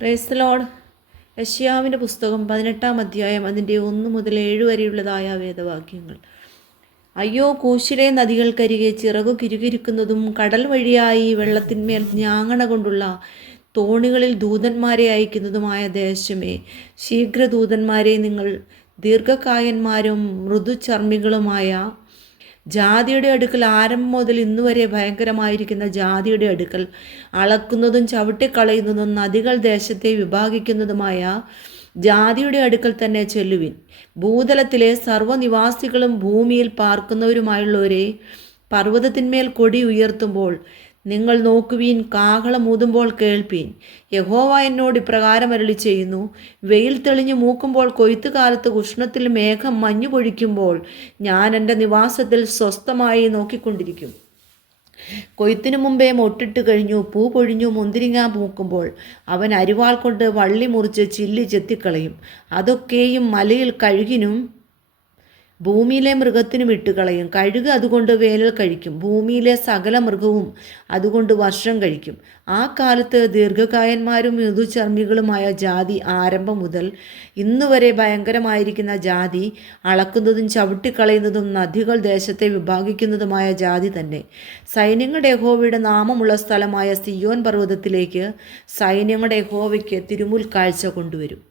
Praise the Lord. യെശയ്യാവിൻ്റെ പുസ്തകം 18-ാം അധ്യായം അതിൻ്റെ 1 മുതൽ 7 വരെയുള്ളതായ വേദവാക്യങ്ങൾ. അയ്യോ, കൂശിലെ നദികൾക്കരികെ ചിറകു കിരുകിരിക്കുന്നതും കടൽ വഴിയായി വെള്ളത്തിന്മേൽ ഞാങ്ങണ കൊണ്ടുള്ള തോണികളിൽ ദൂതന്മാരെ അയക്കുന്നതുമായ ദേശമേ, ശീഘ്രദൂതന്മാരെ, നിങ്ങൾ ദീർഘകായന്മാരും മൃദുചർമ്മികളുമായ ജാതിയുടെ അടുക്കൽ, ആരംഭം മുതൽ ഇന്നുവരെ ഭയങ്കരമായിരിക്കുന്ന ജാതിയുടെ അടുക്കൽ, അളക്കുന്നതും ചവിട്ടിക്കളയുന്നതും നദികൾ ദേശത്തെ വിഭാഗിക്കുന്നതുമായ ജാതിയുടെ അടുക്കൽ തന്നെ ചെല്ലുവിൻ. ഭൂതലത്തിലെ സർവ്വനിവാസികളും ഭൂമിയിൽ പാർക്കുന്നവരുമായുള്ളവരെ, പർവ്വതത്തിന്മേൽ കൊടി ഉയർത്തുമ്പോൾ നിങ്ങൾ നോക്കുവീൻ, കാഹളമൂതുമ്പോൾ കേൾപ്പീൻ. യഹോവ എന്നോട് ഇപ്രകാരം അരുളി ചെയ്യുന്നു: വെയിൽ തെളിഞ്ഞു മൂക്കുമ്പോൾ, കൊയ്ത്തുകാലത്ത് ഉഷ്ണത്തിൽ മേഘം മഞ്ഞു പൊഴിക്കുമ്പോൾ, ഞാൻ എൻ്റെ നിവാസത്തിൽ സ്വസ്ഥമായി നോക്കിക്കൊണ്ടിരിക്കും. കൊയ്ത്തിനു മുമ്പേ മൊട്ടിട്ട് കഴിഞ്ഞു, പൂ പൊഴിഞ്ഞു, മുന്തിരിങ്ങ പൂക്കുമ്പോൾ അവൻ അരിവാൾ കൊണ്ട് വള്ളി മുറിച്ച് ചില്ലി ചെത്തിക്കളയും. അതൊക്കെയും മലയിൽ കഴുകിനും ഭൂമിയിലെ മൃഗത്തിനും ഇട്ടുകളയും. കഴുക് അതുകൊണ്ട് വേനൽ കഴിക്കും, ഭൂമിയിലെ സകല മൃഗവും അതുകൊണ്ട് വർഷം കഴിക്കും. ആ കാലത്ത് ദീർഘകായന്മാരും മൃദുചർമ്മികളുമായ ജാതി, ആരംഭം മുതൽ ഇന്നുവരെ ഭയങ്കരമായിരിക്കുന്ന ജാതി, അളക്കുന്നതും ചവിട്ടിക്കളയുന്നതും നദികൾ ദേശത്തെ വിഭാഗിക്കുന്നതുമായ ജാതി തന്നെ, സൈന്യങ്ങളുടെ യഹോവയുടെ നാമമുള്ള സ്ഥലമായ സിയോൻ പർവ്വതത്തിലേക്ക് സൈന്യങ്ങളുടെ യഹോവയ്ക്ക് തിരുമുൽ കാഴ്ച കൊണ്ടുവരും.